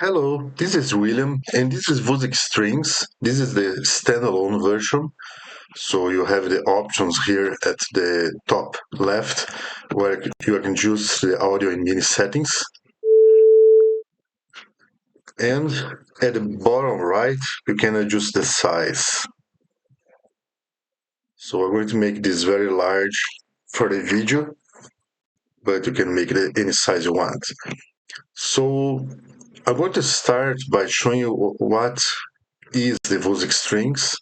Hello, this is William, and this is Wusik Stringz. This is the standalone version. So you have the options here at the top left, where you can choose the audio in mini settings. And at the bottom right, you can adjust the size. So I'm going to make this very large for the video, but you can make it any size you want. So I'm going to start by showing you what is the Wusik Strings.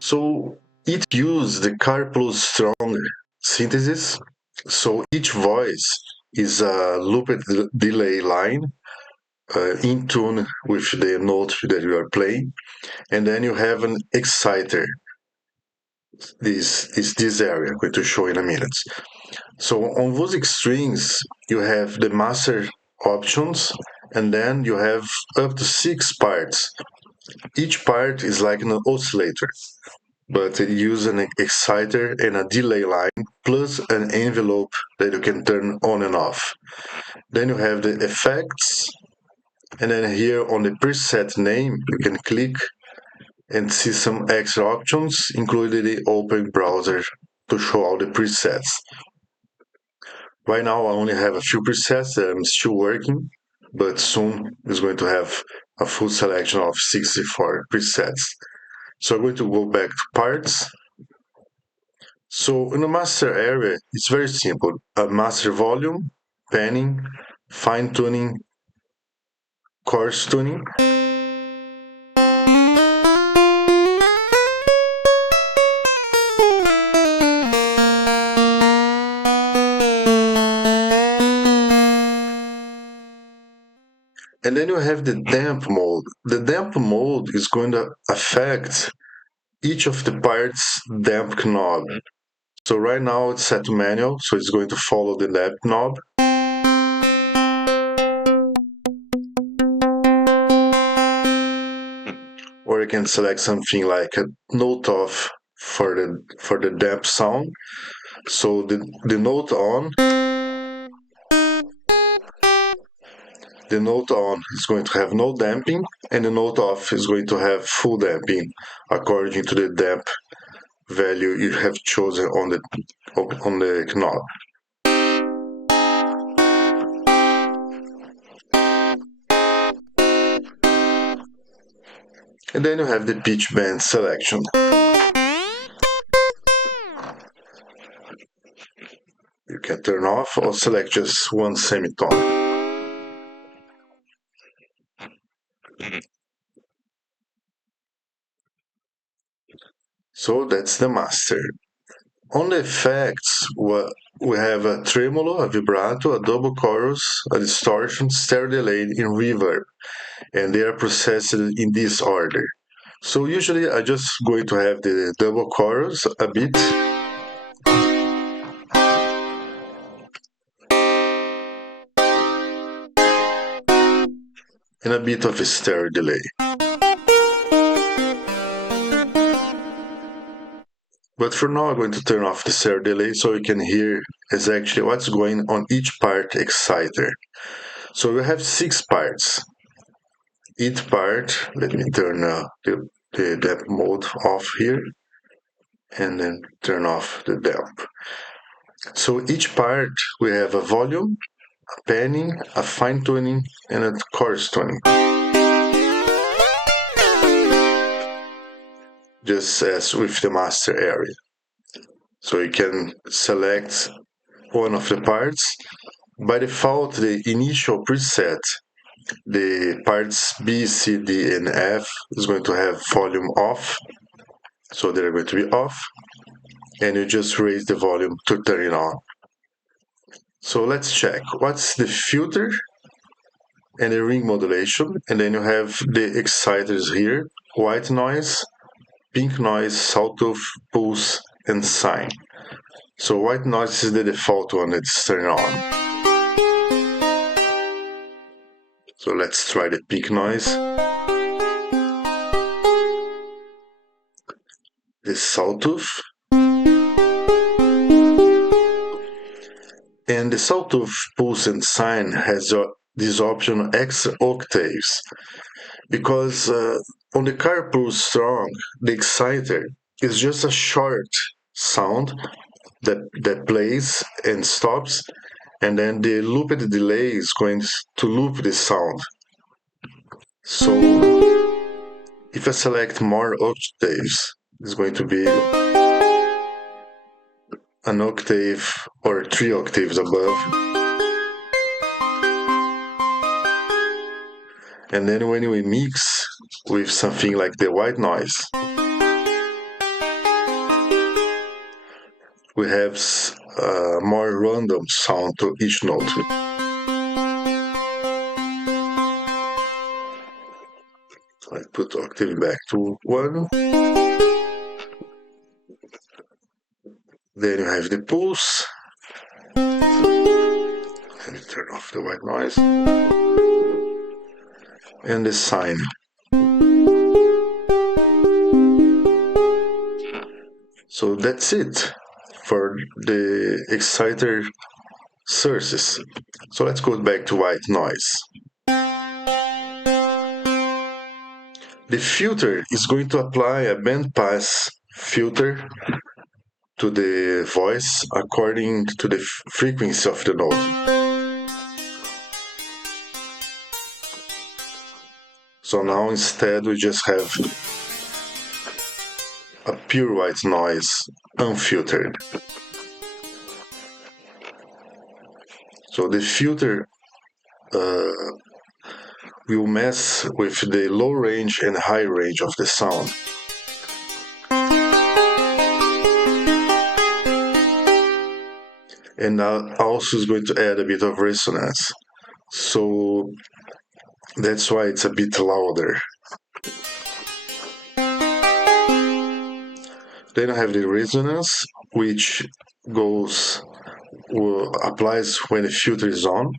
So it uses the Strong synthesis. So each voice is a looped delay line in tune with the note that you are playing, and then you have an exciter. This is this area I'm going to show in a minute. So on Wusik Strings, you have the master options, and then you have up to 6 parts. Each part is like an oscillator, but it uses an exciter and a delay line plus an envelope that you can turn on and off. Then you have the effects, and then here on the preset name, you can click and see some extra options, including the open browser to show all the presets. Right now, I only have a few presets that I'm still working, but soon it's going to have a full selection of 64 presets. So I'm going to go back to parts. So in the master area, it's very simple. A master volume, panning, fine tuning, coarse tuning. And then you have the damp mode. The damp mode is going to affect each of the parts damp knob. So right now it's set to manual, so it's going to follow the damp knob. Or you can select something like a note off for the damp sound. So the note on is going to have no damping, and the note off is going to have full damping according to the damp value you have chosen on the knob. And then you have the pitch bend selection. You can turn off or select just one semitone. So that's the master. On the effects, we have a tremolo, a vibrato, a double chorus, a distortion, stereo delay, and reverb, and they are processed in this order. So usually I just going to have the double chorus a bit, and a bit of a stereo delay. But for now, I'm going to turn off the stereo delay so you can hear exactly what's going on each part exciter. So we have 6 parts. Each part, let me turn the damp mode off here, and then turn off the damp. So each part, we have a volume, a panning, a fine tuning, and a coarse tuning. Just as with the master area. So you can select one of the parts. By default, the initial preset, the parts B, C, D, and F is going to have volume off. So they're going to be off. And you just raise the volume to turn it on. So let's check. What's the filter and the ring modulation? And then you have the exciters here, white noise, pink noise, sawtooth, pulse, and sine. So white noise is the default one that's turned on. So let's try the pink noise. The sawtooth. And the sawtooth pulse and sine has this option X octaves because on the carpool strong, the exciter is just a short sound that plays and stops, and then the looped delay is going to loop the sound. So if I select more octaves, it's going to be an octave or 3 octaves above. And then when we mix with something like the white noise, we have a more random sound to each note. I put octave back to 1. Then you have the pulse. And turn off the white noise. And the sine. So that's it for the exciter sources. So let's go back to white noise. The filter is going to apply a bandpass filter to the voice according to the frequency of the note. So now instead we just have a pure white noise, unfiltered. So the filter will mess with the low range and high range of the sound. And also is going to add a bit of resonance. So that's why it's a bit louder. Then I have the resonance, which applies when the filter is on.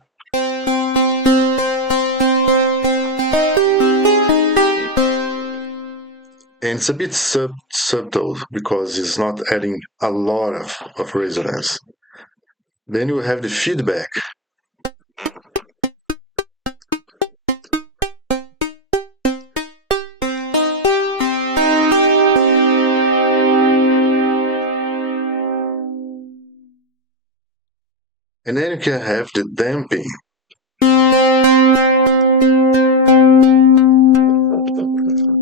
And it's a bit subtle because it's not adding a lot of resonance. Then you have the feedback. And then you can have the damping.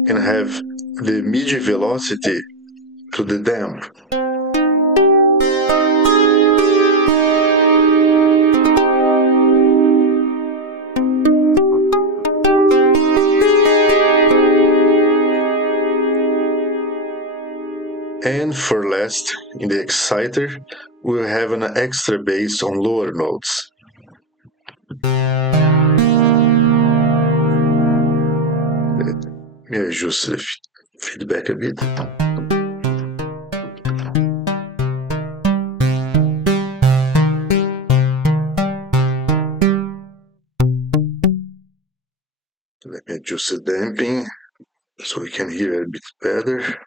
And have the midi velocity to the damp. And for last, in the exciter, we'll have an extra bass on lower notes. Let me adjust the feedback a bit. Let me adjust the damping so we can hear a bit better.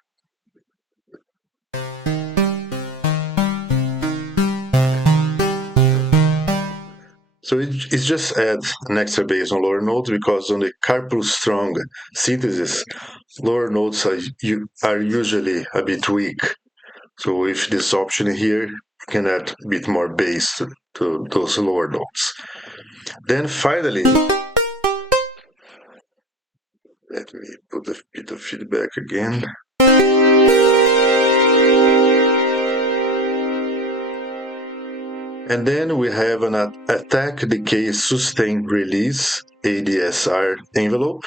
So it's just add an extra bass on lower notes because on the carpool strong synthesis, lower notes are usually a bit weak. So with this option here, you can add a bit more bass to those lower notes. Then finally, let me put a bit of feedback again. And then we have an attack, decay, sustain, release, ADSR envelope.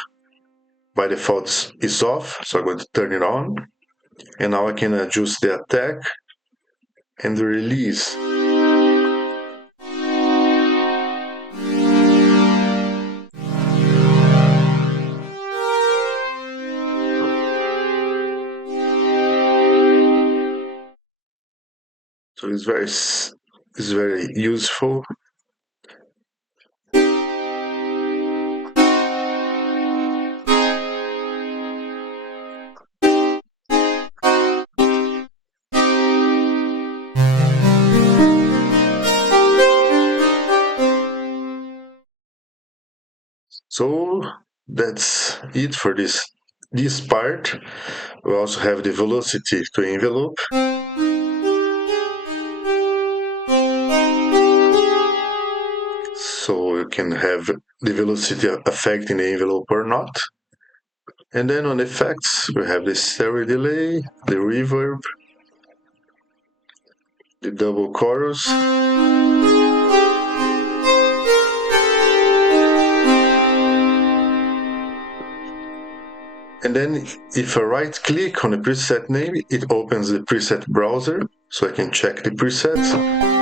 By default, it's off, so I'm going to turn it on. And now I can adjust the attack and the release. So it's very useful. So that's it for this part. We also have the velocity to envelope. So you can have the velocity affecting the envelope or not. And then on effects, we have the stereo delay, the reverb, the double chorus. And then if I right click on the preset name, it opens the preset browser, so I can check the presets.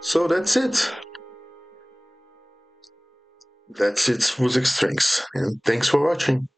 So that's it. That's it, Wusik Stringz. And thanks for watching.